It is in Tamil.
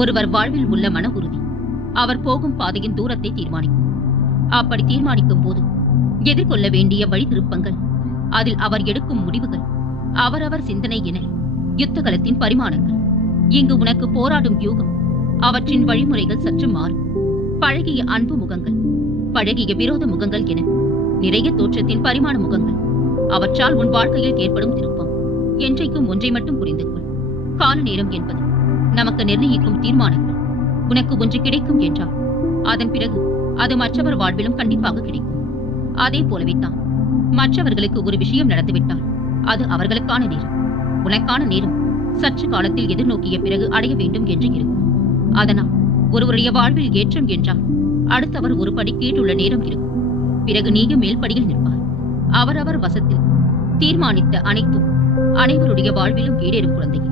ஒருவர் வாழ்வில் உள்ள மன உறுதி அவர் போகும் பாதையின் தூரத்தை தீர்மானிக்கும். அப்படி தீர்மானிக்கும் போது எதிர்கொள்ள வேண்டிய வழி திருப்பங்கள், அதில் அவர் எடுக்கும் முடிவுகள், அவரவர் சிந்தனை என யுத்தகலத்தின் பரிமாணங்கள். இங்கு உனக்கு போராடும் யூகம், அவற்றின் வழிமுறைகள் சற்று மாறும். பழகிய அன்பு முகங்கள், பழகிய விரோத முகங்கள் என நிறைய தோற்றத்தின் பரிமாண முகங்கள். அவற்றால் உன் வாழ்க்கையில் ஏற்படும் திருப்பம். என்றைக்கும் ஒன்றை மட்டும் புரிந்து கொள், கால நேரம் என்பது நமக்கு நிர்ணயிக்கும் தீர்மானங்கள். உனக்கு ஒன்று கிடைக்கும் என்றால் அதன் பிறகு அது மற்றவர் வாழ்விலும் கண்டிப்பாக கிடைக்கும். அதே போலவே தான் மற்றவர்களுக்கு ஒரு விஷயம் நடந்துவிட்டால் அது அவர்களுக்கான நேரம். உனக்கான நேரம் சற்று காலத்தில் எதிர்நோக்கிய பிறகு அடைய வேண்டும் என்று இருக்கும். அதனால் ஒருவருடைய வாழ்வில் ஏற்றம் என்றால் அடுத்தவர் ஒரு படி கீழுள்ள நேரம் இருக்கும். பிறகு நீயும் மேல்படியில் நிற்பார். அவரவர் வசத்தில் தீர்மானித்த அனைத்தும் அனைவருடைய வாழ்விலும் ஈடேறும் குழந்தையே.